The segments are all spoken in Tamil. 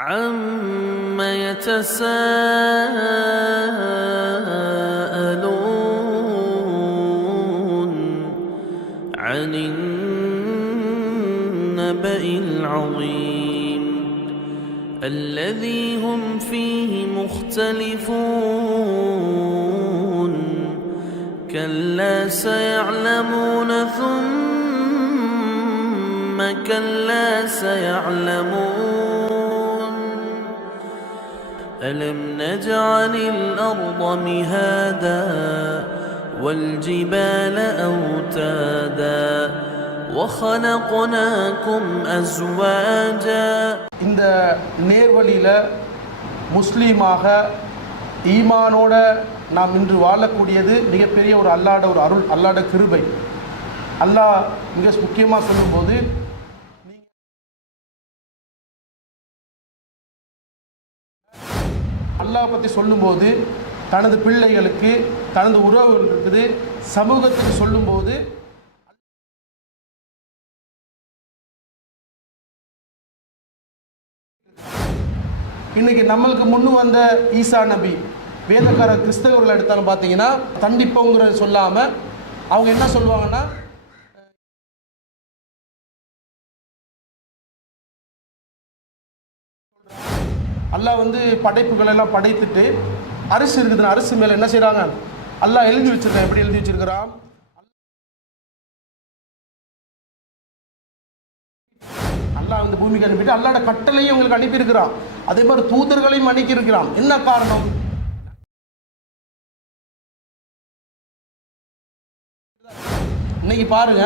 عم يتساءلون عن النبأ العظيم الذي هم فيه مختلفون كلا سيعلمون ثم كلا سيعلمون ألم نجعل الأرض مهادا والجبال أوتادا وخلقناكم أزواجا இந்த நேர்வழியில் முஸ்லீமாக ஈமானோட நாம் இன்று வாழக்கூடியது மிகப்பெரிய ஒரு அல்லாட ஒரு அருள் அல்லாட கிருபை அல்லாஹ் மிக முக்கியமாக சொல்லும்போது அல்லாஹ் பற்றி சொல்லும்போது தனது பிள்ளைகளுக்கு தனது உறவுகள் இருக்குது சமூகத்துக்கு சொல்லும்போது இன்னைக்கு நம்மளுக்கு முன்னு வந்த ஈசா நபி வேதக்கார கிறிஸ்தவர்கள் எடுத்தாலும் பார்த்தீங்கன்னா தண்டிப்போங்கிற சொல்லாமல் அவங்க என்ன சொல்லுவாங்கன்னா அல்லா வந்து எல்லாம் படைத்துட்டு அரிசி இருக்குதுன்னு அரிசி மேலே என்ன செய்கிறாங்க அல்லாஹ் எழுதி வச்சுருக்கான் எப்படி எழுதி வச்சிருக்கிறான் அல்லாஹ் வந்து பூமிக்கு அனுப்பிட்டு அல்லாட கட்டளையும் உங்களுக்கு அனுப்பியிருக்கிறான் அதே மாதிரி தூதர்களையும் அனுப்பியிருக்கிறான் என்ன காரணம் இன்னைக்கு பாருங்க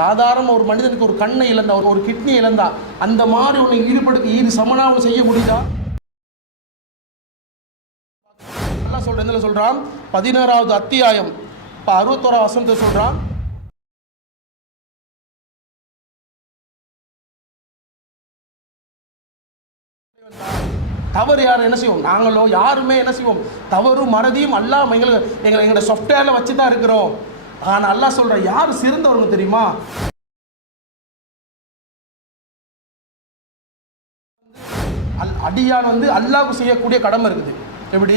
சாதாரண ஒரு மனிதனுக்கு ஒரு கண்ணை இழந்தா ஒரு கிட்னி இழந்தா அந்த மாதிரி உன்னை ஈடுபடுக்கு ஈடு சமனாக செய்ய முடியுதா சொல்கிறேன் இதில் சொல்கிறான் பதினோராவது அத்தியாயம் இப்போ அறுபத்தோரா வசனத்தை சொல்கிறான் தவறு யார் என்ன செய்வோம் நாங்களோ யாருமே என்ன செய்வோம் தவறு மறதியும் அல்லாம எங்களுக்கு எங்களை எங்களோட சாஃப்ட்வேரில் வச்சு தான் இருக்கிறோம் ஆனால் அல்லா சொல்கிற யார் சிறந்தவங்க தெரியுமா அல் அடியான் வந்து அல்லாவுக்கு செய்யக்கூடிய கடமை இருக்குது எப்படி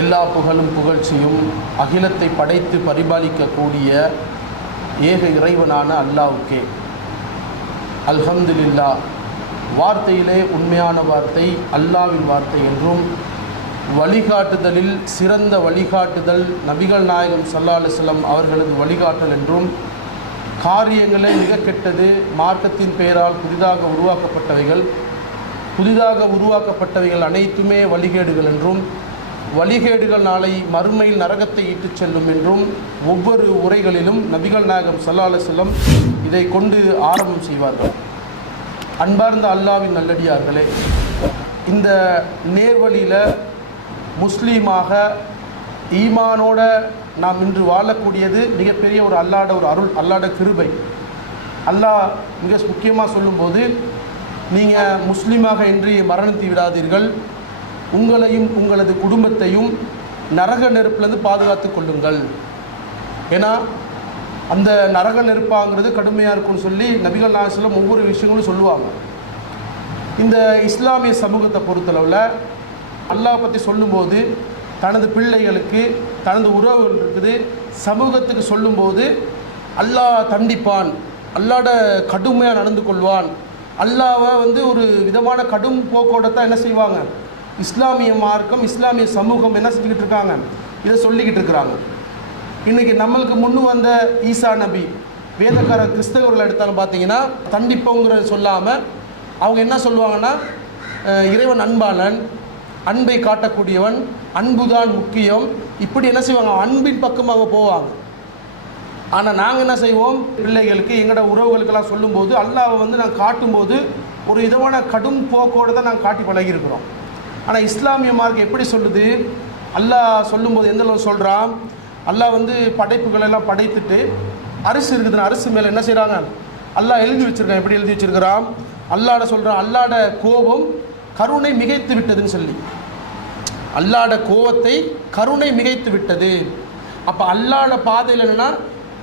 எல்லா புகழும் புகழ்ச்சியும் அகிலத்தை படைத்து பரிபாலிக்கக்கூடிய ஏக இறைவனான அல்லாவுக்கே அல்ஹம்துலில்லா வார்த்தையிலே உண்மையான வார்த்தை அல்லாவின் வார்த்தை என்றும் வழிகாட்டுதலில் சிறந்த வழிகாட்டுதல் நபிகள் நாயகம் சல்லா அலுவலம் அவர்களது வழிகாட்டல் என்றும் காரியங்களே மிக கெட்டது மார்க்கத்தின் பெயரால் புதிதாக உருவாக்கப்பட்டவைகள் புதிதாக உருவாக்கப்பட்டவைகள் அனைத்துமே வழிகேடுகள் என்றும் வழிகேடுகள் நாளை மறுமையில் நரகத்தை இட்டுச் செல்லும் என்றும் ஒவ்வொரு உரைகளிலும் நபிகள் நாயகம் சல்லாஹ் செல்லம் இதை கொண்டு ஆரம்பம் செய்வார்கள் அன்பார்ந்த அல்லாவின் நல்லடியார்களே இந்த நேர்வழியில் முஸ்லீமாக ஈமானோட நாம் இன்று வாழக்கூடியது மிகப்பெரிய ஒரு அல்லாட ஒரு அருள் அல்லாட கிருபை அல்லாஹ் மிக முக்கியமாக சொல்லும்போது நீங்கள் முஸ்லீமாக இன்றி மரணித்து விடாதீர்கள் உங்களையும் உங்களது குடும்பத்தையும் நரக நெருப்புலேருந்து பாதுகாத்து கொள்ளுங்கள் ஏன்னா அந்த நரக நெருப்பாங்கிறது கடுமையாக இருக்கும்னு சொல்லி நபிகள் நாசலம் ஒவ்வொரு விஷயங்களும் சொல்லுவாங்க இந்த இஸ்லாமிய சமூகத்தை பொறுத்தளவில் அல்லாஹ் பற்றி சொல்லும்போது தனது பிள்ளைகளுக்கு தனது உறவுகள் இருக்குது சமூகத்துக்கு சொல்லும்போது அல்லாஹ் தண்டிப்பான் அல்லாட கடுமையாக நடந்து கொள்வான் அல்லாவை வந்து ஒரு விதமான கடும் போக்கோட தான் என்ன செய்வாங்க இஸ்லாமிய மார்க்கம் இஸ்லாமிய சமூகம் என்ன செஞ்சுக்கிட்டு இருக்காங்க இதை சொல்லிக்கிட்டு இருக்கிறாங்க இன்றைக்கி நம்மளுக்கு முன்னு வந்த ஈசா நபி வேதக்கார கிறிஸ்தவர்கள் எடுத்தாலும் பார்த்தீங்கன்னா தண்டிப்போங்கிற சொல்லாமல் அவங்க என்ன சொல்லுவாங்கன்னா இறைவன் அன்பாளன் அன்பை காட்டக்கூடியவன் அன்புதான் முக்கியம் இப்படி என்ன செய்வாங்க அன்பின் பக்கமாக போவாங்க ஆனால் நாங்கள் என்ன செய்வோம் பிள்ளைகளுக்கு எங்களோட உறவுகளுக்கெல்லாம் சொல்லும்போது அல்லாவை வந்து நாங்கள் காட்டும்போது ஒரு விதமான கடும் போக்கோடு தான் நாங்கள் காட்டி பழகியிருக்கிறோம் ஆனால் இஸ்லாமிய மார்க் எப்படி சொல்லுது அல்லாஹ் சொல்லும்போது எந்த அளவு சொல்கிறான் அல்லாஹ் வந்து படைப்புகள் எல்லாம் படைத்துட்டு அரிசி இருக்குதுன்னு அரிசி மேலே என்ன செய்கிறாங்க அல்லாஹ் எழுதி வச்சுருக்கான் எப்படி எழுதி வச்சுருக்கிறான் அல்லாட சொல்கிறான் அல்லாட கோபம் கருணை மிகைத்து விட்டதுன்னு சொல்லி அல்லாட கோபத்தை கருணை மிகைத்து விட்டது அப்போ அல்லாட பாதையில் என்னென்னா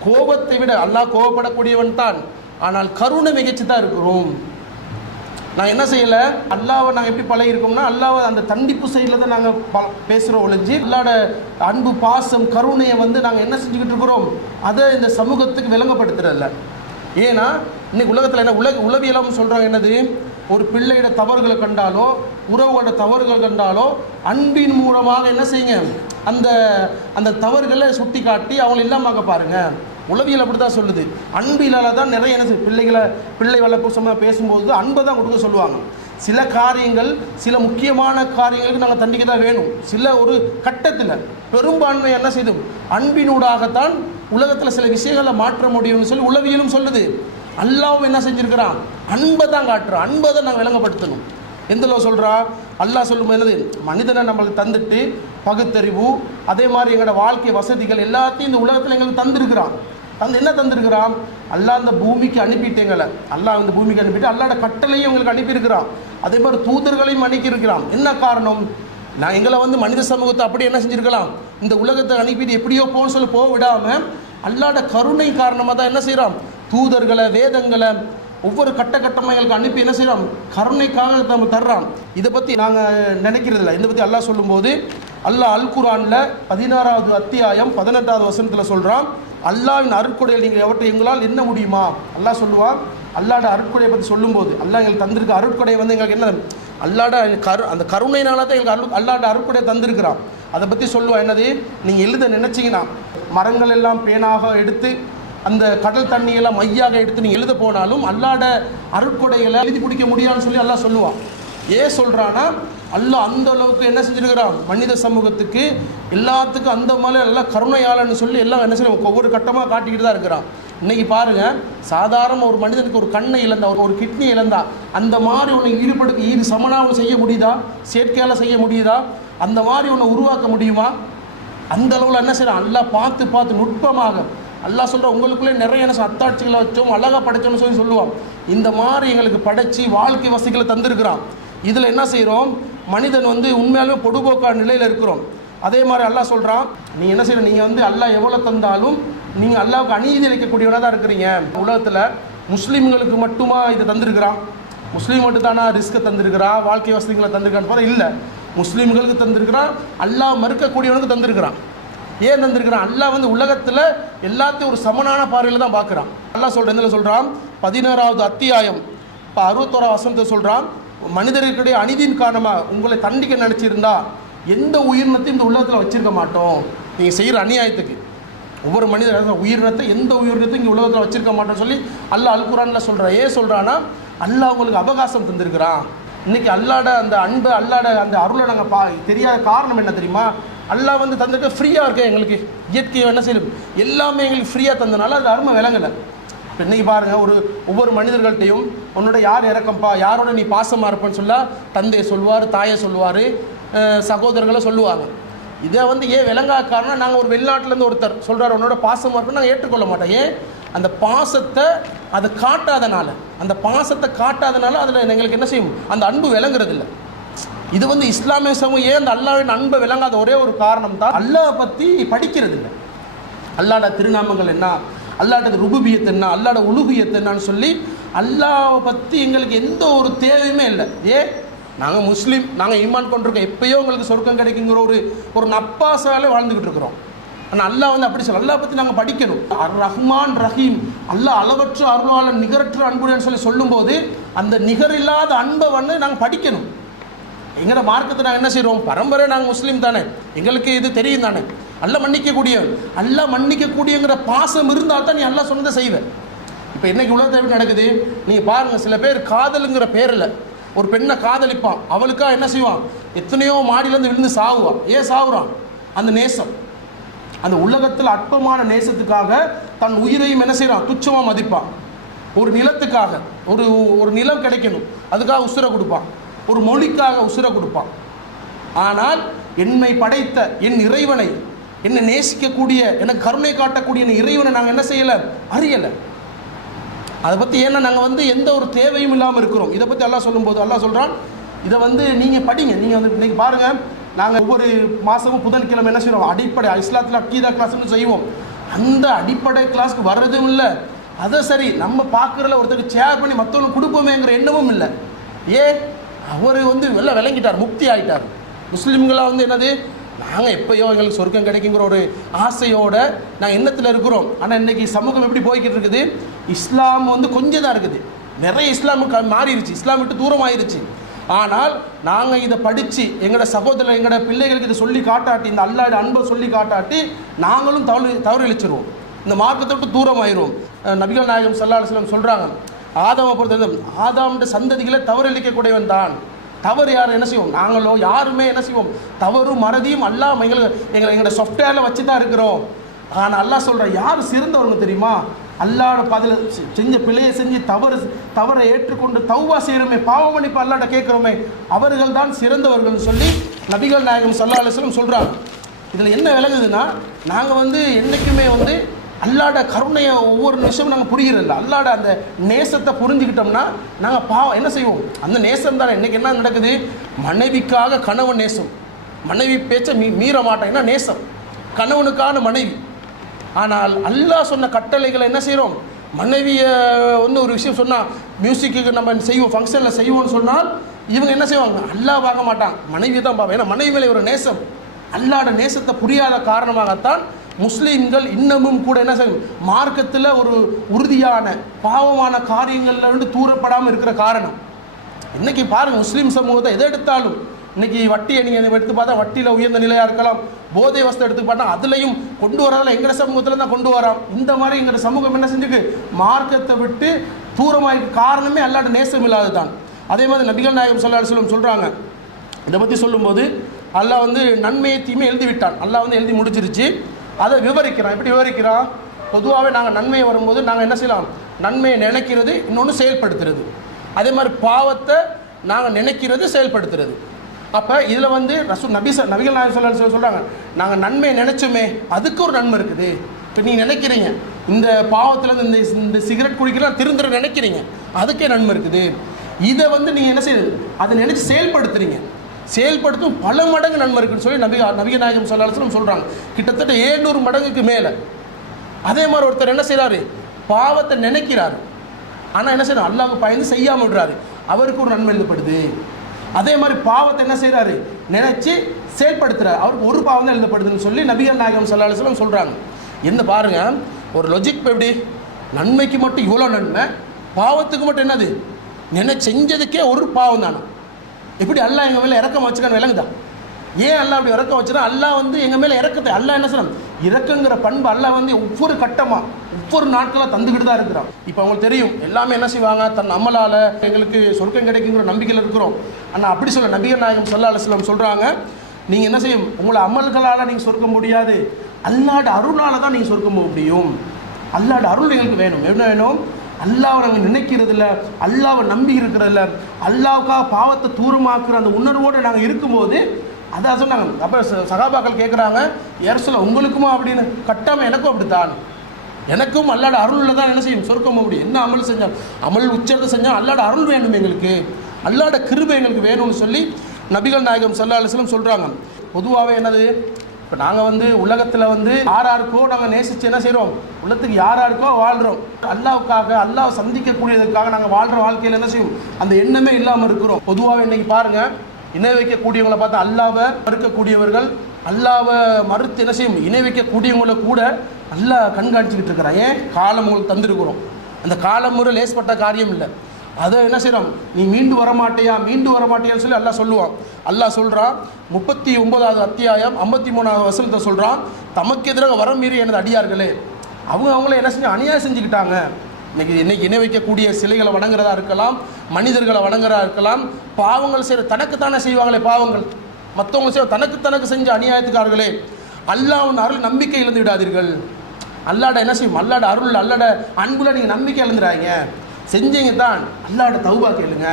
கோபத்தை விட அல்லாஹ் கோபப்படக்கூடியவன் தான் ஆனால் கருணை மிகைச்சு தான் இருக்கிறோம் நான் என்ன செய்யலை அல்லாவை நாங்கள் எப்படி பழகிருக்கோம்னா அல்லாவை அந்த தண்டிப்பு சைடில் தான் நாங்கள் ப பேசுகிறோம் ஒழிஞ்சு அல்லாட அன்பு பாசம் கருணையை வந்து நாங்கள் என்ன செஞ்சுக்கிட்டு இருக்கிறோம் அதை இந்த சமூகத்துக்கு விளங்கப்படுத்துறதில்ல ஏன்னா இன்னைக்கு உலகத்தில் என்ன உலக உளவியலாம் சொல்கிறோம் என்னது ஒரு பிள்ளையோட தவறுகளை கண்டாலோ உறவுகளோட தவறுகள் கண்டாலோ அன்பின் மூலமாக என்ன செய்யுங்க அந்த அந்த தவறுகளை சுட்டி காட்டி அவங்களை இல்லாமல் பாருங்கள் உளவியல் அப்படி தான் சொல்லுது இல்லாத தான் நிறைய என்ன பிள்ளைகளை பிள்ளை வளர்ப்பு சம்மந்தம் பேசும்போது அன்பை தான் கொடுக்க சொல்லுவாங்க சில காரியங்கள் சில முக்கியமான காரியங்களுக்கு நாங்கள் தண்டிக்க தான் வேணும் சில ஒரு கட்டத்தில் பெரும்பான்மை என்ன செய்தும் அன்பினூடாகத்தான் உலகத்தில் சில விஷயங்களை மாற்ற முடியும்னு சொல்லி உளவியலும் சொல்லுது அல்லாவும் என்ன செஞ்சுருக்கிறான் அன்பை தான் காட்டுறான் அன்பை தான் நாங்கள் விளங்கப்படுத்தணும் எந்தளவு சொல்கிறா அல்லா சொல்லும் என்னது மனிதனை நம்மளுக்கு தந்துட்டு பகுத்தறிவு அதே மாதிரி எங்களோட வாழ்க்கை வசதிகள் எல்லாத்தையும் இந்த உலகத்தில் எங்களுக்கு தந்திருக்கிறான் தந்து என்ன தந்திருக்கிறான் அல்லாஹ் அந்த பூமிக்கு அனுப்பிட்டு எங்களை அல்லா அந்த பூமிக்கு அனுப்பிட்டு அல்லாட கட்டளையும் எங்களுக்கு அனுப்பியிருக்கிறான் அதே மாதிரி தூதர்களையும் அனுப்பியிருக்கிறான் என்ன காரணம் நான் எங்களை வந்து மனித சமூகத்தை அப்படி என்ன செஞ்சுருக்கலாம் இந்த உலகத்தை அனுப்பிட்டு எப்படியோ போன்னு சொல்லி போக விடாமல் அல்லாட கருணை காரணமாக தான் என்ன செய்கிறான் தூதர்களை வேதங்களை ஒவ்வொரு கட்ட கட்டமாக எங்களுக்கு அனுப்பி என்ன செய்கிறோம் கருணைக்காக நம்ம தர்றான் இதை பற்றி நாங்கள் நினைக்கிறது இல்லை இதை பற்றி அல்லாஹ் சொல்லும்போது அல்லாஹ் அல் குரானில் பதினாறாவது அத்தியாயம் பதினெட்டாவது வசனத்தில் சொல்கிறான் அல்லாவின் அருட்கொடையில் நீங்கள் எவற்றை எங்களால் என்ன முடியுமா அல்லாஹ் சொல்லுவான் அல்லாட அருட்கொடையை பற்றி சொல்லும்போது அல்லாஹ் எங்களுக்கு தந்திருக்க அருட்கொடையை வந்து எங்களுக்கு என்ன அல்லாட கரு அந்த கருணைனால தான் எங்களுக்கு அருள் அல்லாட அருட்கொடையை தந்திருக்கிறான் அதை பற்றி சொல்லுவான் என்னது நீங்கள் எழுத நினச்சிங்கன்னா மரங்கள் எல்லாம் பேனாக எடுத்து அந்த கடல் தண்ணியெல்லாம் மையாக எடுத்து நீ எழுத போனாலும் அல்லாட அருட்கொடைகளை எழுதி பிடிக்க முடியாதுன்னு சொல்லி எல்லாம் சொல்லுவான் ஏன் சொல்கிறான்னா அல்லாஹ் அந்த அளவுக்கு என்ன செஞ்சுருக்கிறான் மனித சமூகத்துக்கு எல்லாத்துக்கும் அந்த மாதிரி எல்லாம் கருணையாளன்னு சொல்லி எல்லாம் என்ன செய்யணும் ஒவ்வொரு கட்டமாக காட்டிக்கிட்டு தான் இருக்கிறான் இன்னைக்கு பாருங்கள் சாதாரண ஒரு மனிதனுக்கு ஒரு கண்ணை இழந்தா ஒரு கிட்னி இழந்தா அந்த மாதிரி ஒன்று ஈடுபடுக்க ஈடு சமனாவும் செய்ய முடியுதா செயற்கையால் செய்ய முடியுதா அந்த மாதிரி ஒன்று உருவாக்க முடியுமா அந்த அளவில் என்ன செய்யலாம் நல்லா பார்த்து பார்த்து நுட்பமாக அல்லாஹ் சொல்கிற உங்களுக்குள்ளே நிறைய அத்தாட்சிகளை வச்சோம் அழகாக படைச்சோம்னு சொல்லி சொல்லுவோம் இந்த மாதிரி எங்களுக்கு படைச்சி வாழ்க்கை வசதிகளை தந்திருக்கிறான் இதில் என்ன செய்கிறோம் மனிதன் வந்து உண்மையாலுமே பொடுபோக்கா நிலையில் இருக்கிறோம் அதே மாதிரி அல்லாஹ் சொல்கிறான் நீங்கள் என்ன செய்யணும் நீங்கள் வந்து அல்லாஹ் எவ்வளோ தந்தாலும் நீங்கள் அல்லாவுக்கு அநீதி அளிக்கக்கூடியவனாக தான் இருக்கிறீங்க உலகத்தில் முஸ்லீம்களுக்கு மட்டுமா இது தந்திருக்கிறான் முஸ்லீம் மட்டும் தானா ரிஸ்க்கை தந்திருக்கிறான் வாழ்க்கை வசதிகளை தந்திருக்கான்னு பார்த்தா இல்லை முஸ்லீம்களுக்கு தந்திருக்கிறான் அல்லாஹ் மறுக்கக்கூடியவனுக்கு தந்திருக்கிறான் ஏன் தந்திருக்கிறான் அல்லாஹ் வந்து உலகத்தில் எல்லாத்தையும் ஒரு சமனான பார்வையில் தான் பார்க்குறான் அல்லாஹ் சொல்கிறேன் இதில் சொல்கிறான் பதினோராவது அத்தியாயம் இப்போ அறுபத்தோரா வசனத்தை சொல்கிறான் மனிதர்களுடைய அநீதியின் காரணமாக உங்களை தண்டிக்க நினச்சிருந்தா எந்த உயிரினத்தையும் இந்த உலகத்தில் வச்சுருக்க மாட்டோம் நீங்கள் செய்கிற அநியாயத்துக்கு ஒவ்வொரு மனிதர் உயிரினத்தை எந்த உயிரினத்தையும் இங்கே உலகத்தில் வச்சுருக்க மாட்டோம்னு சொல்லி அல்லாஹ் குரான்லாம் சொல்கிறான் ஏன் சொல்கிறான்னா அல்லாஹ் உங்களுக்கு அவகாசம் தந்திருக்கிறான் இன்றைக்கி அல்லாட அந்த அன்பு அல்லாட அந்த அருளை நாங்கள் பா தெரியாத காரணம் என்ன தெரியுமா அல்லாஹ் வந்து தந்துட்டு ஃப்ரீயாக இருக்கு எங்களுக்கு இயற்கையை என்ன செய்யும் எல்லாமே எங்களுக்கு ஃப்ரீயாக தந்தனால அது அருமை விளங்கலை இப்போ இன்றைக்கி பாருங்கள் ஒரு ஒவ்வொரு மனிதர்கள்ட்டையும் உன்னோட யார் இறக்கம்ப்பா யாரோட நீ பாசமாக இருப்பேன்னு சொல்லால் தந்தையை சொல்லுவார் தாயை சொல்லுவார் சகோதரர்களை சொல்லுவாங்க இதை வந்து ஏன் விளங்கா காரணம் நாங்கள் ஒரு வெளிநாட்டிலேருந்து ஒருத்தர் சொல்கிறார் உன்னோட பாசமாக இருக்குன்னு நாங்கள் ஏற்றுக்கொள்ள மாட்டோம் ஏன் அந்த பாசத்தை அதை காட்டாதனால அந்த பாசத்தை காட்டாதனால அதில் எங்களுக்கு என்ன செய்யும் அந்த அன்பு விளங்குறதில்லை இது வந்து இஸ்லாமிய சமூகம் ஏன் அந்த அல்லாவின் அன்பை விளங்காத ஒரே ஒரு காரணம் தான் அல்லாவை பற்றி படிக்கிறது இல்லை அல்லாட திருநாமங்கள் என்ன அல்லாட்டது ருபுபியத்து என்ன அல்லாட உலுபியத்து என்னன்னு சொல்லி அல்லாவை பற்றி எங்களுக்கு எந்த ஒரு தேவையுமே இல்லை ஏ நாங்கள் முஸ்லீம் நாங்கள் ஈமான் கொண்டிருக்கோம் எப்பயோ உங்களுக்கு சொர்க்கம் கிடைக்குங்கிற ஒரு ஒரு நப்பாசாலே வாழ்ந்துக்கிட்டு இருக்கிறோம் ஆனால் அல்லாஹ் வந்து அப்படி சொல்லி அல்லாஹ் பற்றி நாங்கள் படிக்கணும் அர் ரஹ்மான் ரஹீம் அல்லாஹ் அளவற்ற அருளாளன் நிகரற்ற அன்புடன் சொல்லி சொல்லும்போது அந்த நிகரில்லாத அன்பை வந்து நாங்கள் படிக்கணும் எங்களோட மார்க்கத்தை நாங்கள் என்ன செய்கிறோம் பரம்பரை நாங்கள் முஸ்லீம் தானே எங்களுக்கு இது தெரியும் தானே அல்ல மன்னிக்கக்கூடிய அல்ல மன்னிக்கக்கூடியங்கிற பாசம் இருந்தால் தான் நீ எல்லாம் சொன்னதை செய்வேன் இப்போ இன்றைக்கி உலகத்தை தேவை நடக்குது நீங்கள் பாருங்கள் சில பேர் காதலுங்கிற பேரில் ஒரு பெண்ணை காதலிப்பான் அவளுக்காக என்ன செய்வான் எத்தனையோ மாடியிலேருந்து விழுந்து சாகுவான் ஏன் சாகுறான் அந்த நேசம் அந்த உலகத்தில் அற்பமான நேசத்துக்காக தன் உயிரையும் என்ன செய்கிறான் துச்சமாக மதிப்பான் ஒரு நிலத்துக்காக ஒரு ஒரு நிலம் கிடைக்கணும் அதுக்காக உசுரை கொடுப்பான் ஒரு மொழிக்காக உசுர கொடுப்பான் ஆனால் என்னை படைத்த என் இறைவனை என்னை நேசிக்கக்கூடிய என்னை கருணை காட்டக்கூடிய என் இறைவனை நாங்கள் என்ன செய்யலை அறியலை அதை பற்றி ஏன்னா நாங்கள் வந்து எந்த ஒரு தேவையும் இல்லாமல் இருக்கிறோம் இதை பற்றி எல்லாம் சொல்லும்போது எல்லாம் சொல்கிறான் இதை வந்து நீங்கள் படிங்க நீங்கள் வந்து இன்றைக்கி பாருங்கள் நாங்கள் ஒவ்வொரு மாதமும் புதன்கிழமை என்ன செய்வோம் அடிப்படை இஸ்லாத்தில் அக்கீதா கிளாஸ்னு செய்வோம் அந்த அடிப்படை கிளாஸ்க்கு வர்றதும் இல்லை அதை சரி நம்ம பார்க்குறதுல ஒருத்தருக்கு ஷேர் பண்ணி மற்றவங்களுக்கு கொடுப்போமேங்கிற எண்ணமும் இல்லை ஏன் அவர் வந்து எல்லாம் விளங்கிட்டார் முக்தி ஆகிட்டார் முஸ்லீம்களாக வந்து என்னது நாங்கள் எப்பயோ எங்களுக்கு சொர்க்கம் கிடைக்குங்கிற ஒரு ஆசையோட நாங்கள் எண்ணத்தில் இருக்கிறோம் ஆனால் இன்றைக்கி சமூகம் எப்படி போய்கிட்டு இருக்குது இஸ்லாம் வந்து கொஞ்சம் தான் இருக்குது நிறைய இஸ்லாமுக்கு மாறிடுச்சு இஸ்லாம் விட்டு தூரம் ஆயிடுச்சு ஆனால் நாங்கள் இதை படித்து எங்களோட சகோதரர் எங்களோட பிள்ளைகளுக்கு இதை சொல்லி காட்டாட்டி இந்த அல்லாட அன்பை சொல்லி காட்டாட்டி நாங்களும் தவறு தவறளிச்சிருவோம் இந்த மார்க்கத்தை விட்டு தூரம் ஆயிடுவோம் நபிகள் நாயகம் சல்லாஹ் சொல்கிறாங்க ஆதாம பொறுத்தவரை ஆதாம்ன்ற சந்ததிகளை தவறு அளிக்கக்கூடியவன் தான் தவறு யார் என்ன செய்வோம் நாங்களோ யாருமே என்ன செய்வோம் தவறும் மறதியும் அல்லாம எங்களை எங்களை எங்களோட சாஃப்ட்வேரில் வச்சு தான் இருக்கிறோம் ஆனால் அல்லா சொல்கிறேன் யார் சிறந்தவங்க தெரியுமா அல்லாட பதில் செஞ்ச பிழையை செஞ்சு தவறு தவறை ஏற்றுக்கொண்டு தௌவா செய்கிறோமே பாவமணிப்பு அல்லாட கேட்குறோமே அவர்கள் தான் சிறந்தவர்கள்னு சொல்லி நபிகள் நாயகம் சல்லா சொல்கிறாங்க இதில் என்ன விளங்குதுன்னா நாங்கள் வந்து என்றைக்குமே வந்து அல்லாட கருணையை ஒவ்வொரு நிமிஷமும் நாங்கள் புரிகிறதில்ல அல்லாட அந்த நேசத்தை புரிஞ்சுக்கிட்டோம்னா நாங்கள் பாவம் என்ன செய்வோம் அந்த நேசம் தானே இன்றைக்கி என்ன நடக்குது மனைவிக்காக கணவன் நேசம் மனைவி பேச்சை மீ மீற மாட்டேன் நேசம் கணவனுக்கான மனைவி ஆனால் அல்லாஹ் சொன்ன கட்டளைகளை என்ன செய்கிறோம் மனைவியை வந்து ஒரு விஷயம் சொன்னால் மியூசிக்கு நம்ம செய்வோம் ஃபங்க்ஷனில் செய்வோம்னு சொன்னால் இவங்க என்ன செய்வாங்க அல்லா பார்க்க மாட்டான் மனைவி தான் பார்ப்பேன் ஏன்னா மனைவி மேலே ஒரு நேசம் அல்லாட நேசத்தை புரியாத காரணமாகத்தான் முஸ்லீம்கள் இன்னமும் கூட என்ன செய்யும் மார்க்கத்தில் ஒரு உறுதியான பாவமான காரியங்களில் இருந்து தூரப்படாமல் இருக்கிற காரணம் இன்றைக்கி பாருங்கள் முஸ்லீம் சமூகத்தை எதை எடுத்தாலும் இன்றைக்கி வட்டியை நீங்கள் எடுத்து பார்த்தா வட்டியில் உயர்ந்த நிலையாக இருக்கலாம் போதை வசதி எடுத்து பார்த்தா அதுலேயும் கொண்டு வரதில் எங்கிற சமூகத்தில் தான் கொண்டு வரோம் இந்த மாதிரி எங்கிற சமூகம் என்ன செஞ்சுக்கு மார்க்கத்தை விட்டு தூரமாக காரணமே அல்லாட்ட நேசம் இல்லாத தான் அதே மாதிரி நபிகள் நாயகம் சொல்லாரு சொல்லும் சொல்கிறாங்க இதை பற்றி சொல்லும்போது அல்லாஹ் வந்து நன்மையை எழுதி விட்டான் அல்லாஹ் வந்து எழுதி முடிச்சிருச்சு அதை விவரிக்கிறான் எப்படி விவரிக்கிறான் பொதுவாகவே நாங்கள் நன்மையை வரும்போது நாங்கள் என்ன செய்யலாம் நன்மையை நினைக்கிறது இன்னொன்று செயல்படுத்துறது அதே மாதிரி பாவத்தை நாங்கள் நினைக்கிறது செயல்படுத்துறது அப்போ இதில் வந்து ரசூ நபி நபிகள் நாயர் சொல்ல சொல்கிறாங்க நாங்கள் நன்மையை நினச்சோமே அதுக்கு ஒரு நன்மை இருக்குது இப்போ நீங்கள் நினைக்கிறீங்க இந்த பாவத்தில் இந்த இந்த சிகரெட் குடிக்கலாம் திருந்துற நினைக்கிறீங்க அதுக்கே நன்மை இருக்குது இதை வந்து நீங்கள் என்ன செய்யுது அதை நினச்சி செயல்படுத்துறீங்க செயல்படுத்தும் பல மடங்கு நன்மை இருக்குன்னு சொல்லி நபி நபிக நாயகம் சொல்லாலும் சொல்கிறாங்க கிட்டத்தட்ட ஏழ்நூறு மடங்குக்கு மேலே அதே மாதிரி ஒருத்தர் என்ன செய்கிறாரு பாவத்தை நினைக்கிறாரு ஆனால் என்ன செய்யணும் அல்லாவுக்கு பயந்து செய்யாமல் விடுறாரு அவருக்கு ஒரு நன்மை எழுதப்படுது அதே மாதிரி பாவத்தை என்ன செய்கிறாரு நினைச்சு செயல்படுத்துகிறார் அவருக்கு ஒரு பாவம் தான் எழுதப்படுதுன்னு சொல்லி நபிகள் நாயகம் சல்லாஹம் சொல்கிறாங்க என்ன பாருங்கள் ஒரு லொஜிக் எப்படி நன்மைக்கு மட்டும் இவ்வளோ நன்மை பாவத்துக்கு மட்டும் என்னது நினை செஞ்சதுக்கே ஒரு பாவம் தானே எப்படி அல்லா எங்கள் மேலே இறக்கம் வச்சுக்கான்னு விலங்குதான் ஏன் அல்லா அப்படி இறக்கம் வச்சுனா அல்லா வந்து எங்கள் மேலே இறக்கத்தை அல்லா என்ன சொல்லணும் இறக்குங்கிற பண்பு அல்லா வந்து ஒவ்வொரு கட்டமாக ஒவ்வொரு நாட்களாக தந்துக்கிட்டு தான் இருக்கிறான் இப்போ அவங்களுக்கு தெரியும் எல்லாமே என்ன செய்வாங்க தன் அம்மலால் எங்களுக்கு சொர்க்கம் கிடைக்குங்கிற நம்பிக்கையில் இருக்கிறோம் ஆனால் அப்படி சொல்ல நபிகர் நாயகம் சல்லா அலுவலம் சொல்கிறாங்க நீங்கள் என்ன செய்யும் உங்களை அமல்களால் நீங்கள் சொர்க்க முடியாது அல்லாட அருளால் தான் நீங்கள் சொர்க்க முடியும் அல்லாட அருள் எங்களுக்கு வேணும் என்ன வேணும் அல்லாவை நம்ம நினைக்கிறது இல்லை அல்லாவை நம்பி இருக்கிறதில்ல அல்லாவுக்காக பாவத்தை தூரமாக்குற அந்த உணர்வோடு நாங்கள் இருக்கும்போது அதான் சொன்னாங்க அப்போ சகாபாக்கள் கேட்குறாங்க சொல்ல உங்களுக்குமா அப்படின்னு கட்டாமல் எனக்கும் அப்படித்தான் எனக்கும் அல்லாட அருளில் தான் என்ன செய்யும் சொருக்க அப்படி என்ன அமல் செஞ்சால் அமல் உச்சத்தை செஞ்சால் அல்லாட அருள் வேணும் எங்களுக்கு அல்லாட கிருபை எங்களுக்கு வேணும்னு சொல்லி நபிகள் நாயகம் சல்லா அலுவலம் சொல்கிறாங்க பொதுவாகவே என்னது இப்போ நாங்கள் வந்து உலகத்தில் வந்து யாராருக்கோ நாங்கள் நேசித்து என்ன செய்கிறோம் உள்ளத்துக்கு யார் யாருக்கோ வாழ்கிறோம் அல்லாவுக்காக அல்லாஹ் சந்திக்கக்கூடியதுக்காக நாங்கள் வாழ்கிற வாழ்க்கையில் என்ன செய்வோம் அந்த எண்ணமே இல்லாமல் இருக்கிறோம் பொதுவாக இன்றைக்கி பாருங்கள் இணை வைக்கக்கூடியவங்களை பார்த்தா அல்லாவை மறுக்கக்கூடியவர்கள் அல்லாவை மறுத்து என்ன செய்யும் இணை வைக்கக்கூடியவங்களை கூட நல்லா கண்காணிச்சிக்கிட்டு இருக்கிறான் ஏன் காலம் உங்களுக்கு தந்திருக்கிறோம் அந்த காலம் முறை லேஸ்பட்ட காரியம் இல்லை அதை என்ன செய்கிறோம் நீ மீண்டு வரமாட்டியா மீண்டு வரமாட்டேயான்னு சொல்லி அல்லாஹ் சொல்லுவான் அல்லாஹ் சொல்கிறான் முப்பத்தி ஒன்பதாவது அத்தியாயம் ஐம்பத்தி மூணாவது வசனத்தை சொல்கிறான் தமக்கு எதிராக வரம் மீறி எனது அடியார்களே அவங்க அவங்கள என்ன செஞ்சு அநியாயம் செஞ்சுக்கிட்டாங்க இன்றைக்கி இன்றைக்கி இணை வைக்கக்கூடிய சிலைகளை வணங்குறதா இருக்கலாம் மனிதர்களை வணங்குறதா இருக்கலாம் பாவங்கள் செய்கிற தனக்குத்தானே செய்வாங்களே பாவங்கள் மற்றவங்க செய்ய தனக்கு தனக்கு செஞ்ச அநியாயத்துக்காரர்களே அல்லாவின் அருள் நம்பிக்கை இழந்து விடாதீர்கள் அல்லாட என்ன செய்யும் அல்லாட அருள் அல்லாட அன்புல நீங்கள் நம்பிக்கை இழந்துடாங்க செஞ்சீங்க தான் அல்லாட்ட தௌபா கேளுங்க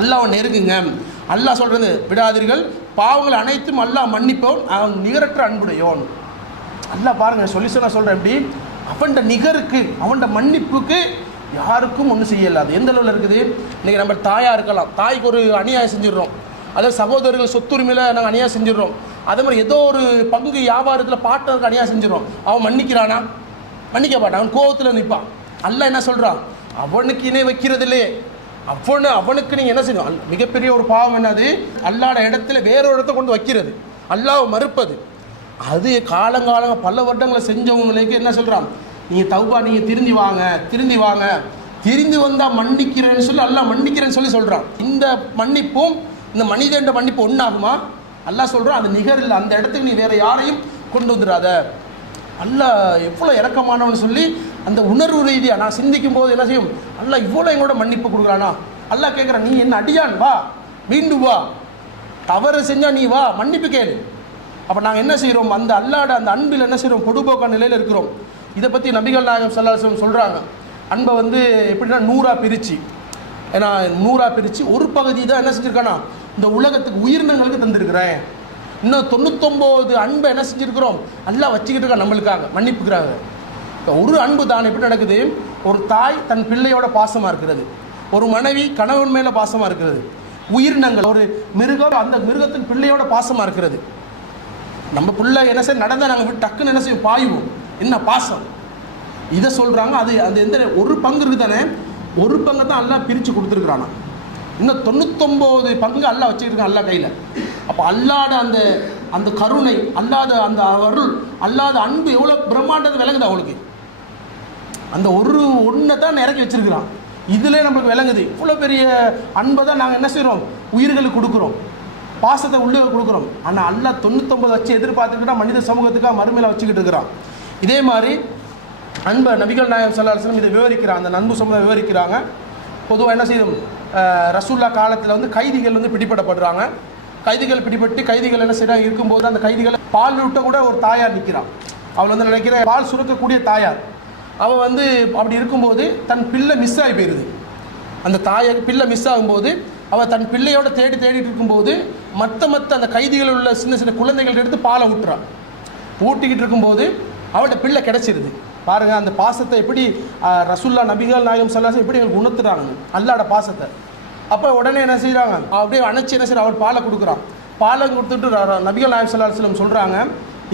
அல்லாவை நெருங்குங்க அல்லாஹ் சொல்கிறது விடாதீர்கள் பாவங்கள் அனைத்தும் அல்லாஹ் மன்னிப்போன் அவன் நிகரற்ற அன்புடையோன் அல்லாஹ் பாருங்கள் சொல்லி சொல்கிறேன் எப்படி அவன்கிட்ட நிகருக்கு அவன்கிட்ட மன்னிப்புக்கு யாருக்கும் ஒன்றும் அது எந்த அளவில் இருக்குது இன்றைக்கி நம்ம தாயாக இருக்கலாம் தாய்க்கு ஒரு அநியாயம் செஞ்சிடுறோம் அதே சகோதரர்கள் சொத்துரிமையில் நாங்கள் அநியாயம் செஞ்சிடறோம் அதே மாதிரி ஏதோ ஒரு பங்கு வியாபாரத்தில் பாட்டருக்கு அநியாயம் செஞ்சிடறோம் அவன் மன்னிக்கிறானா மன்னிக்க மாட்டான் அவன் கோவத்தில் நிற்பான் அல்ல என்ன சொல்கிறான் அவனுக்கு இணை இல்லையே அவனு அவனுக்கு நீங்கள் என்ன செய்யணும் மிகப்பெரிய ஒரு பாவம் என்னது அல்லாட இடத்துல வேறொரு இடத்த கொண்டு வைக்கிறது அல்லாவை மறுப்பது அது காலங்காலங்க பல வருடங்களை செஞ்சவங்களுக்கு என்ன சொல்கிறான் நீங்கள் தவுபா நீங்கள் திருந்தி வாங்க திருந்தி வாங்க திருந்தி வந்தால் மன்னிக்கிறேன்னு சொல்லி அல்லா மன்னிக்கிறேன்னு சொல்லி சொல்கிறான் இந்த மன்னிப்பும் இந்த மனித மன்னிப்பு ஒன்றாகுமா அல்லா சொல்கிறான் அது நிகரில் அந்த இடத்துக்கு நீ வேறு யாரையும் கொண்டு வந்துடாத அல்ல எவ்வளோ இறக்கமானவன்னு சொல்லி அந்த உணர்வு ரீதியாக நான் சிந்திக்கும் போது என்ன செய்யும் நல்லா இவ்வளோ எங்களோட மன்னிப்பு கொடுக்குறானா அல்லா கேட்குறேன் நீ என்ன அடியான் வா மீண்டும் வா தவறு செஞ்சால் நீ வா மன்னிப்பு கேளு அப்போ நாங்கள் என்ன செய்கிறோம் அந்த அல்லாட அந்த அன்பில் என்ன செய்கிறோம் பொடுபோக்கா நிலையில் இருக்கிறோம் இதை பற்றி நபிகள் நாயகம் சல்லாசம் சொல்கிறாங்க அன்பை வந்து எப்படின்னா நூறாக பிரித்து ஏன்னா நூறாக பிரித்து ஒரு பகுதி தான் என்ன செஞ்சுருக்கானா இந்த உலகத்துக்கு உயிரினங்களுக்கு தந்திருக்கிறேன் இன்னும் தொண்ணூத்தொம்போது அன்பை என்ன செஞ்சுருக்கிறோம் நல்லா வச்சுக்கிட்டு இருக்கா நம்மளுக்காக மன்னிப்புக்கிறாங்க ஒரு அன்பு தான் எப்படி நடக்குது ஒரு தாய் தன் பிள்ளையோட பாசமாக இருக்கிறது ஒரு மனைவி கணவன் மேலே பாசமாக இருக்கிறது உயிரினங்கள் ஒரு மிருகம் அந்த மிருகத்தின் பிள்ளையோட பாசமாக இருக்கிறது நம்ம பிள்ளை என்ன செய்ய நடந்தால் நாங்கள் டக்குன்னு என்ன செய்வோம் பாய்வோம் என்ன பாசம் இதை சொல்கிறாங்க அது அது எந்த ஒரு பங்கு இருக்குது தானே ஒரு பங்கு தான் எல்லாம் பிரித்து கொடுத்துருக்குறானா இன்னும் தொண்ணூத்தொம்போது பங்கு அல்லா வச்சுருக்கான் அல்லா கையில் அப்போ அல்லாத அந்த அந்த கருணை அல்லாத அந்த அருள் அல்லாத அன்பு எவ்வளோ பிரம்மாண்டத்தை விளங்குது அவளுக்கு அந்த ஒரு ஒன்றை தான் இறக்கி வச்சிருக்கிறான் இதில் நம்மளுக்கு விளங்குது இவ்வளோ பெரிய அன்பை தான் நாங்கள் என்ன செய்கிறோம் உயிர்களுக்கு கொடுக்குறோம் பாசத்தை உள்ளே கொடுக்குறோம் ஆனால் அல்ல தொண்ணூத்தொம்பது வச்சு எதிர்பார்த்துக்கிட்டா மனித சமூகத்துக்காக மறுமையில் வச்சுக்கிட்டு இருக்கிறான் இதே மாதிரி அன்பை நபிகள் நாயம் சல்லாஹம் இதை விவரிக்கிறான் அந்த நண்பு சமூகம் விவரிக்கிறாங்க பொதுவாக என்ன செய்யும் ரசூல்லா காலத்தில் வந்து கைதிகள் வந்து பிடிபடப்படுறாங்க கைதிகள் பிடிபட்டு கைதிகள் என்ன செய்கிறாங்க இருக்கும்போது அந்த கைதிகளை பால் விட்ட கூட ஒரு தாயார் நிற்கிறான் அவள் வந்து நினைக்கிற பால் சுரக்கக்கூடிய தாயார் அவன் வந்து அப்படி இருக்கும்போது தன் பிள்ளை மிஸ் ஆகி போயிடுது அந்த தாயை பிள்ளை மிஸ் ஆகும்போது அவள் தன் பிள்ளையோட தேடி தேடிட்டு இருக்கும்போது மற்ற மற்ற அந்த கைதிகள் உள்ள சின்ன சின்ன குழந்தைகள் எடுத்து பாலை ஊட்டுறான் ஊட்டிக்கிட்டு இருக்கும்போது அவள்கிட்ட பிள்ளை கிடச்சிருது பாருங்கள் அந்த பாசத்தை எப்படி ரசுல்லா நபிகள் நாயகம் சல்லாசம் எப்படி எங்களுக்கு உணர்த்துறாங்க அல்லாட பாசத்தை அப்போ உடனே என்ன செய்கிறாங்க அப்படியே அணைச்சி என்ன செய்யற அவள் பாலை கொடுக்குறான் பாலை கொடுத்துட்டு நபிகள் நாயகம் சல்லாஹ் சொல்கிறாங்க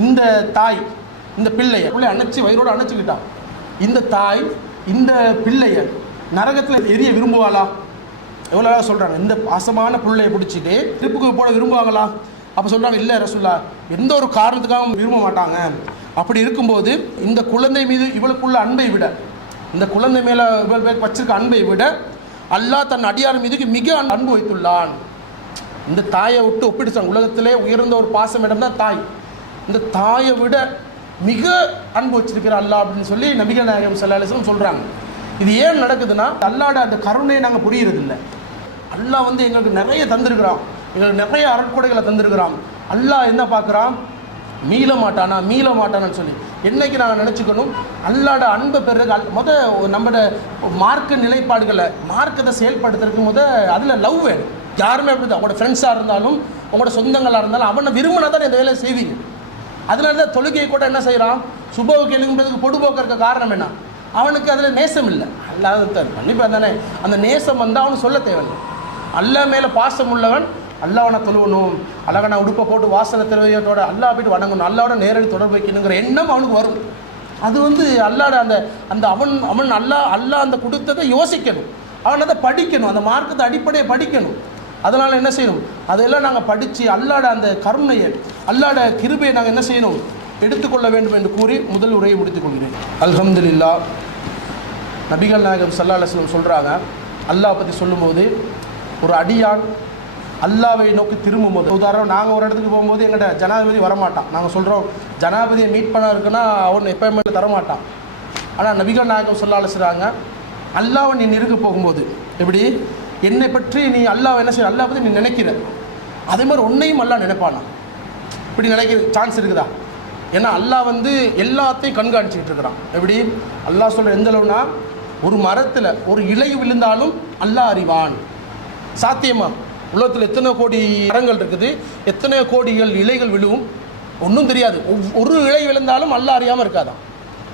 இந்த தாய் இந்த பிள்ளை பிள்ளை அணைச்சி வயிறோடு அணைச்சிக்கிட்டான் இந்த தாய் இந்த பிள்ளைய நரகத்தில் எரிய விரும்புவாளா எவ்வளோ அழகாக சொல்கிறாங்க இந்த பாசமான பிள்ளையை பிடிச்சிட்டு திருப்புக்கு போட விரும்புவாங்களா அப்போ சொல்கிறாங்க இல்லை ரசுல்லா எந்த ஒரு காரணத்துக்காகவும் விரும்ப மாட்டாங்க அப்படி இருக்கும்போது இந்த குழந்தை மீது இவளுக்குள்ள அன்பை விட இந்த குழந்தை மேலே இவள் வச்சிருக்க அன்பை விட அல்லாஹ் தன் அடியார் மீதுக்கு மிக அன்பு வைத்துள்ளான் இந்த தாயை விட்டு ஒப்பிடிச்சாங்க உலகத்திலே உயர்ந்த ஒரு பாசம் இடம் தான் தாய் இந்த தாயை விட மிக அன்பு வச்சிருக்கிற அல்லா அப்படின்னு சொல்லி நபிகள் நாயகம் சல்லாஹம் சொல்கிறாங்க இது ஏன் நடக்குதுன்னா அல்லாட அந்த கருணையை நாங்கள் இல்லை அல்லா வந்து எங்களுக்கு நிறைய தந்திருக்கிறான் எங்களுக்கு நிறைய அறக்கொடைகளை தந்திருக்கிறான் அல்லா என்ன பார்க்குறான் மீள மாட்டானா மீள மாட்டானான்னு சொல்லி என்றைக்கு நாங்கள் நினச்சிக்கணும் அல்லாட அன்பை பெறுறது அல் முத நம்மளோட மார்க்க நிலைப்பாடுகளை மார்க்கத்தை செயல்படுத்துறதுக்கு முத அதில் லவ் வேணும் யாருமே அப்படி தான் உங்களோட ஃப்ரெண்ட்ஸாக இருந்தாலும் உங்களோட சொந்தங்களாக இருந்தாலும் அவனை விரும்பினா தான் இந்த வேலையை செய்வீங்க அதனால தான் தொழுகையை கூட என்ன செய்கிறான் சுபவுக்கு எழுகுன்றதுக்கு பொடுபோக்கு இருக்க காரணம் என்ன அவனுக்கு அதில் நேசம் இல்லை அல்லாத கண்டிப்பாக தானே அந்த நேசம் வந்து அவனு சொல்ல தேவையில்லை அல்லா மேலே பாசம் உள்ளவன் அல்லாவனை தொழுவணும் அழகான உடுப்பை போட்டு வாசல திரவியத்தோட அல்லா போய்ட்டு வணங்கணும் அல்லாவோட நேரடி தொடர்பு வைக்கணுங்கிற எண்ணம் அவனுக்கு வரும் அது வந்து அல்லாட அந்த அந்த அவன் அவன் அல்லா அல்லா அந்த கொடுத்ததை யோசிக்கணும் அவன் அதை படிக்கணும் அந்த மார்க்கத்தை அடிப்படையை படிக்கணும் அதனால் என்ன செய்யணும் அதெல்லாம் நாங்கள் படித்து அல்லாட அந்த கருணையை அல்லாட கிருபையை நாங்கள் என்ன செய்யணும் எடுத்துக்கொள்ள வேண்டும் என்று கூறி முதல் உரையை அலமது இல்லா நபிகள் நாயகம் சல்லா அலுவலம் சொல்கிறாங்க அல்லாஹ் பற்றி சொல்லும்போது ஒரு அடியான் அல்லாவை நோக்கி திரும்பும் போது உதாரணம் நாங்கள் ஒரு இடத்துக்கு போகும்போது எங்கள்கிட்ட ஜனாதிபதி வரமாட்டான் நாங்கள் சொல்கிறோம் ஜனாதிபதியை மீட் பண்ண இருக்குன்னா அவன் எப்பயுமே தரமாட்டான் ஆனால் நபிகள் நாயகம் சொல்ல அழைச்சிறாங்க அல்லாவை நீ நெருங்க போகும்போது எப்படி என்னை பற்றி நீ அல்லாவை என்ன செய்ய அல்லா பற்றி நீ நினைக்கிற அதே மாதிரி உன்னையும் அல்லா நினைப்பானா இப்படி நினைக்கிற சான்ஸ் இருக்குதா ஏன்னா அல்லாஹ் வந்து எல்லாத்தையும் கண்காணிச்சிக்கிட்டு இருக்கிறான் எப்படி அல்லாஹ் சொல்கிற எந்த அளவுனா ஒரு மரத்தில் ஒரு இலை விழுந்தாலும் அல்லாஹ் அறிவான் சாத்தியமா உலகத்தில் எத்தனை கோடி மரங்கள் இருக்குது எத்தனை கோடிகள் இலைகள் விழுவும் ஒன்றும் தெரியாது ஒரு இலை விழுந்தாலும் அல்லாஹ் அறியாமல் இருக்காதான்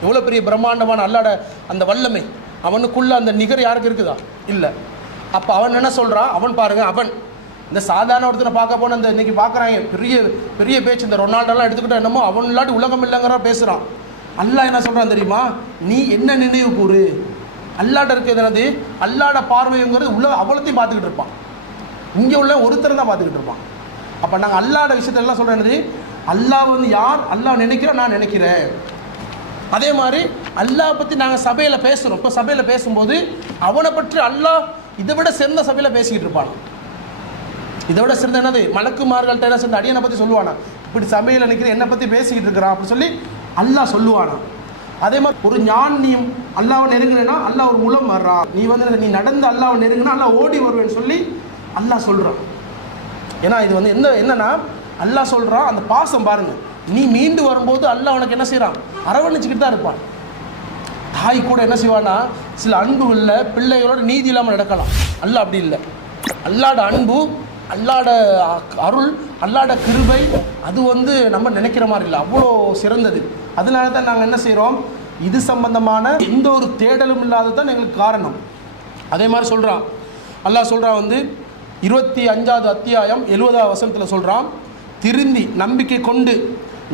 எவ்வளோ பெரிய பிரம்மாண்டமான அல்லாட அந்த வல்லமை அவனுக்குள்ளே அந்த நிகர் யாருக்கு இருக்குதா இல்லை அப்போ அவன் என்ன சொல்கிறான் அவன் பாருங்கள் அவன் இந்த சாதாரண ஒருத்தனை பார்க்க போன இந்த இன்றைக்கி பார்க்குறாங்க பெரிய பெரிய பேச்சு இந்த ரொனால்டோலாம் எடுத்துக்கிட்டா என்னமோ அவன் இல்லாட்டி உலகம் இல்லைங்கிற பேசுகிறான் அல்லா என்ன சொல்கிறான் தெரியுமா நீ என்ன நினைவு கூறு அல்லாட்ட இருக்கிறது என்னது அல்லாட பார்வைங்கிறது உள்ள அவ்வளோத்தையும் பார்த்துக்கிட்டு இருப்பான் இங்கே உள்ள ஒருத்தர் தான் பார்த்துக்கிட்டு இருப்பான் அப்போ நாங்கள் அல்லாட விஷயத்தெல்லாம் என்னது அல்லாஹ் வந்து யார் அல்லாஹ் நினைக்கிறோம் நான் நினைக்கிறேன் அதே மாதிரி அல்லாஹ் பற்றி நாங்கள் சபையில் பேசுகிறோம் இப்போ சபையில் பேசும்போது அவனை பற்றி அல்லாஹ் இதை விட சிறந்த சபையில் பேசிக்கிட்டு இருப்பான் இதோட சிறந்த என்னது மலக்குமார்கள்ட்ட என்ன சேர்ந்து அடியனை பற்றி சொல்லுவானா இப்படி சபையில் நிற்கிற என்னை பற்றி பேசிக்கிட்டு இருக்கிறான் அப்படின்னு சொல்லி அல்லாஹ் சொல்லுவானா அதே மாதிரி ஒரு ஞான் நீ அல்லாவை நெருங்கினா அல்லாஹ் ஒரு மூலம் வர்றான் நீ வந்து நீ நடந்து அல்லாவை நெருங்கினா அல்லா ஓடி வருவேன்னு சொல்லி அல்லாஹ் சொல்கிறான் ஏன்னா இது வந்து என்ன என்னன்னா அல்லாஹ் சொல்கிறான் அந்த பாசம் பாருங்கள் நீ மீண்டு வரும்போது அல்லாஹ் உனக்கு என்ன செய்கிறான் அரவணைச்சிக்கிட்டு தான் இருப்பான் தாய் கூட என்ன செய்வானா சில அன்பு உள்ள பிள்ளைகளோட நீதி இல்லாமல் நடக்கலாம் அல்ல அப்படி இல்லை அல்லாட அன்பு அல்லாட அருள் அல்லாட கிருபை அது வந்து நம்ம நினைக்கிற மாதிரி இல்லை அவ்வளோ சிறந்தது அதனால தான் நாங்கள் என்ன செய்கிறோம் இது சம்பந்தமான எந்த ஒரு தேடலும் இல்லாத தான் எங்களுக்கு காரணம் அதே மாதிரி சொல்கிறான் அல்லாஹ் சொல்கிறான் வந்து இருபத்தி அஞ்சாவது அத்தியாயம் எழுபதாவது வசனத்தில் சொல்கிறான் திருந்தி நம்பிக்கை கொண்டு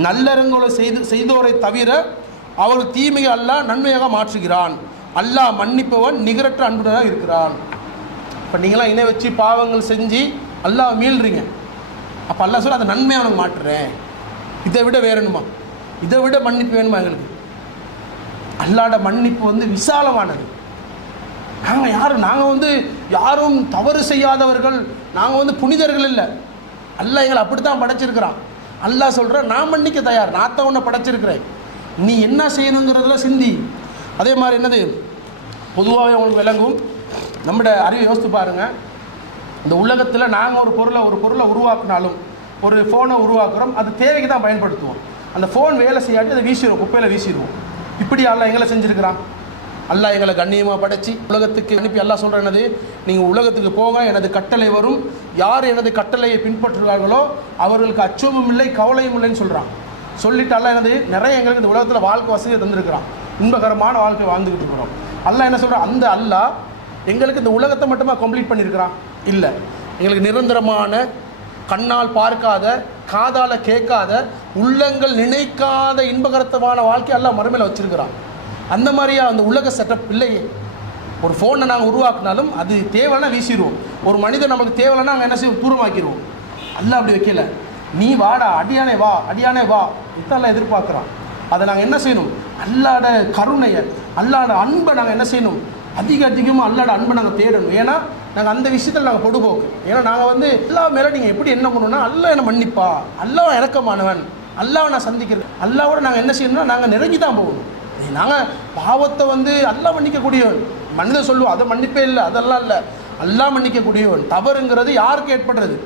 நல்லறங்களை செய்து செய்தோரை தவிர அவர் தீமையை அல்லாஹ் நன்மையாக மாற்றுகிறான் அல்லாஹ் மன்னிப்பவன் நிகரற்ற அன்புடனாக இருக்கிறான் இப்போ நீங்களாம் இணை வச்சு பாவங்கள் செஞ்சு அல்லாஹ் மீள்றீங்க அப்போ அல்லா சொல்ல அந்த நன்மையாக அவனுக்கு மாட்டுறேன் இதை விட வேறணுமா இதை விட மன்னிப்பு வேணுமா எங்களுக்கு அல்லாட மன்னிப்பு வந்து விசாலமானது நாங்கள் யாரும் நாங்கள் வந்து யாரும் தவறு செய்யாதவர்கள் நாங்கள் வந்து புனிதர்கள் இல்லை அல்லா எங்களை அப்படி தான் படைச்சிருக்கிறான் அல்லா சொல்கிற நான் மன்னிக்க தயார் நான் தான் உன்னை படைச்சிருக்கிறேன் நீ என்ன செய்யணுங்கிறதுல சிந்தி அதே மாதிரி என்னது பொதுவாகவே உங்களுக்கு விளங்கும் நம்மளோட அறிவை யோசித்து பாருங்கள் இந்த உலகத்தில் நாங்கள் ஒரு பொருளை ஒரு பொருளை உருவாக்கினாலும் ஒரு ஃபோனை உருவாக்குறோம் அது தேவைக்கு தான் பயன்படுத்துவோம் அந்த ஃபோன் வேலை செய்யாட்டி அதை வீசிடுவோம் குப்பையில் வீசிடுவோம் இப்படி அல்ல எங்களை செஞ்சுருக்கிறான் அல்லாஹ் எங்களை கண்ணியமாக படைச்சி உலகத்துக்கு அனுப்பி எல்லாம் சொல்கிற என்னது நீங்கள் உலகத்துக்கு போக எனது கட்டளை வரும் யார் எனது கட்டளையை பின்பற்றுகிறார்களோ அவர்களுக்கு அச்சமும் இல்லை கவலையும் இல்லைன்னு சொல்கிறான் சொல்லிட்டு அல்ல எனது நிறைய எங்களுக்கு இந்த உலகத்தில் வாழ்க்கை வசதியை தந்திருக்கிறான் இன்பகரமான வாழ்க்கை வாழ்ந்துக்கிட்டு இருக்கிறோம் அல்ல என்ன சொல்கிறான் அந்த அல்லா எங்களுக்கு இந்த உலகத்தை மட்டுமா கம்ப்ளீட் பண்ணியிருக்கிறான் இல்லை எங்களுக்கு நிரந்தரமான கண்ணால் பார்க்காத காதால் கேட்காத உள்ளங்கள் நினைக்காத இன்பகரத்தமான வாழ்க்கை எல்லாம் மறுமையில் வச்சுருக்கிறான் அந்த மாதிரியாக அந்த உலக செட்டப் இல்லையே ஒரு ஃபோனை நாங்கள் உருவாக்கினாலும் அது தேவைன்னா வீசிடுவோம் ஒரு மனிதன் நமக்கு தேவைன்னா நாங்கள் என்ன செய்வோம் தூரமாக்கிடுவோம் அல்ல அப்படி வைக்கல நீ வாடா அடியானே வா அடியானே வா இதெல்லாம் எதிர்பார்க்குறான் அதை நாங்கள் என்ன செய்யணும் அல்லாட கருணையை அல்லாட அன்பை நாங்கள் என்ன செய்யணும் அதிக அதிகமாக அல்லாட அன்பை நாங்கள் தேடணும் ஏன்னா நாங்கள் அந்த விஷயத்தில் நாங்கள் பொடுபோக்கு ஏன்னா நாங்கள் வந்து எல்லா மேலே நீங்கள் எப்படி என்ன பண்ணணும்னா அல்லா என்னை மன்னிப்பா அல்லாவை இறக்கமானவன் அல்லாவை நான் சந்திக்கிறேன் அல்லாவோட நாங்கள் என்ன செய்யணும்னா நாங்கள் நெருங்கி தான் போகணும் நாங்கள் பாவத்தை வந்து அல்லா மன்னிக்கக்கூடியவன் மனிதன் சொல்லுவோம் அதை மன்னிப்பே இல்லை அதெல்லாம் இல்லை அல்லா மன்னிக்கக்கூடியவன் தவறுங்கிறது யாருக்கு ஏற்படுறது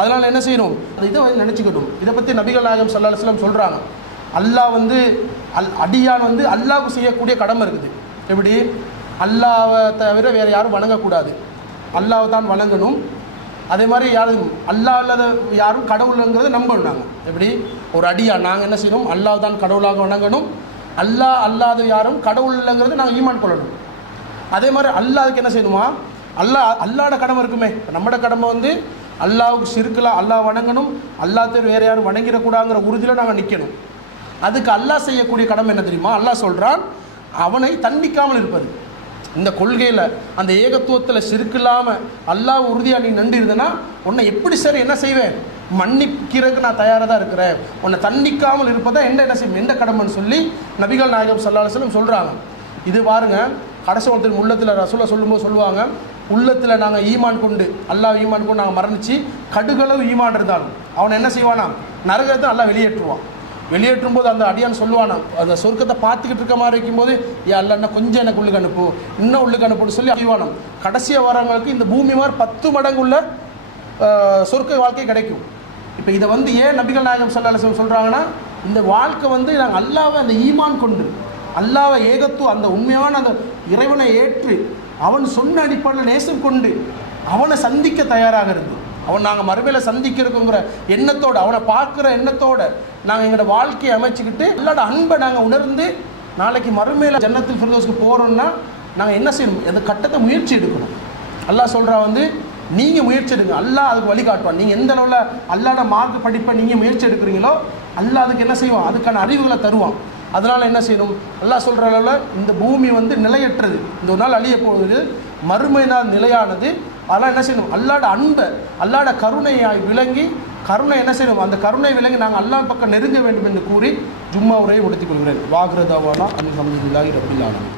அதனால் என்ன செய்யணும் அது இதை வந்து நினச்சிக்கட்டும் இதை பற்றி நபிகள் நாயகம் சல்லாஹ் சொல்கிறாங்க அல்லாஹ் வந்து அல் அடியான் வந்து அல்லாவுக்கு செய்யக்கூடிய கடமை இருக்குது எப்படி அல்லாவை தவிர வேறு யாரும் வணங்கக்கூடாது அல்லாவை தான் வணங்கணும் அதே மாதிரி யாரும் அல்லா இல்லாத யாரும் கடவுளுங்கிறத நம்பணும் நாங்கள் எப்படி ஒரு அடியா நாங்கள் என்ன செய்யணும் அல்லாஹ் தான் கடவுளாக வணங்கணும் அல்லா அல்லாத யாரும் கடவுள் இல்லைங்கிறது நாங்கள் ஈமான் கொள்ளணும் அதே மாதிரி அல்லாதுக்கு என்ன செய்யணுமா அல்லா அல்லாட கடமை இருக்குமே நம்மட கடமை வந்து அல்லாவுக்கு சிறுக்கலாம் அல்லா வணங்கணும் அல்லா தேர் வேறு யாரும் வணங்கிடக்கூடாங்கிற உறுதியில் நாங்கள் நிற்கணும் அதுக்கு அல்லாஹ் செய்யக்கூடிய கடமை என்ன தெரியுமா அல்லாஹ் சொல்கிறான் அவனை தண்டிக்காமல் இருப்பது இந்த கொள்கையில் அந்த ஏகத்துவத்தில் சிறுக்கில்லாமல் அல்லா உறுதியாக நீ நன்றி இருந்தேன்னா உன்னை எப்படி சார் என்ன செய்வேன் மன்னிக்கிறதுக்கு நான் தயாராக தான் இருக்கிறேன் உன்னை தண்டிக்காமல் இருப்பதை என்ன என்ன செய்யும் எந்த கடமைன்னு சொல்லி நபிகள் நாயகம் சல்லாஹ் சொல்கிறாங்க இது பாருங்க கடைசி ஒருத்தர் உள்ளத்தில் ரசூலை சொல்லும்போது சொல்லுவாங்க உள்ளத்தில் நாங்கள் ஈமான் கொண்டு அல்லா ஈமான் கொண்டு நாங்கள் மரணித்து கடுகளவு ஈமான் இருந்தாலும் அவனை என்ன செய்வானா நரகத்தை நல்லா வெளியேற்றுவான் வெளியேற்றும் போது அந்த அடியான் சொல்லுவான் அந்த சொர்க்கத்தை பார்த்துக்கிட்டு இருக்க மாதிரி இருக்கும்போது அல்ல இல்லைன்னா கொஞ்சம் எனக்கு உள்ளுக்கு அனுப்பு இன்னும் உள்ளுக்கு அனுப்புன்னு சொல்லி அறிவானம் கடைசியாக வரவங்களுக்கு இந்த பூமி மாதிரி பத்து மடங்குள்ள சொர்க்க வாழ்க்கை கிடைக்கும் இப்போ இதை வந்து ஏன் நபிகள் நாயகம் சல்லாஹம் சொல்கிறாங்கன்னா இந்த வாழ்க்கை வந்து நாங்கள் அல்லாவை அந்த ஈமான் கொண்டு அல்லாவை ஏகத்துவம் அந்த உண்மையான அந்த இறைவனை ஏற்று அவன் சொன்ன அடிப்படையில் நேசம் கொண்டு அவனை சந்திக்க தயாராக இருந்து அவன் நாங்கள் மறுமையில் சந்திக்கிறதுங்கிற எண்ணத்தோடு அவனை பார்க்குற எண்ணத்தோடு நாங்கள் எங்களோட வாழ்க்கையை அமைச்சுக்கிட்டு எல்லோட அன்பை நாங்கள் உணர்ந்து நாளைக்கு மறுமையில் ஜன்னத்தில் ஃபிர்தோஸ்க்கு போகிறோம்னா நாங்கள் என்ன செய்யணும் அந்த கட்டத்தை முயற்சி எடுக்கணும் அல்லா சொல்கிறா வந்து நீங்கள் முயற்சி எடுங்க அல்லாஹ் அதுக்கு வழிகாட்டுவான் நீங்கள் எந்த அளவில் அல்லாட மார்க் படிப்பை நீங்கள் முயற்சி எடுக்கிறீங்களோ அல்லா அதுக்கு என்ன செய்வான் அதுக்கான அறிவுகளை தருவான் அதனால் என்ன செய்யணும் அல்லா சொல்கிற அளவில் இந்த பூமி வந்து நிலையற்றது இந்த ஒரு நாள் அழிய போகுது மறுமை நிலையானது அதெல்லாம் என்ன செய்யணும் அல்லாட அன்பை அல்லாட கருணையாய் விளங்கி கருணை என்ன செய்யணும் அந்த கருணை விலங்கி நாங்கள் அல்லா பக்கம் நெருங்க வேண்டும் என்று கூறி ஜும்மா உரையை உடுத்திக் கொள்கிறேன் வாகிரதாவானா அல்ஹம்துல்லாஹி ரபில் ஆலமின்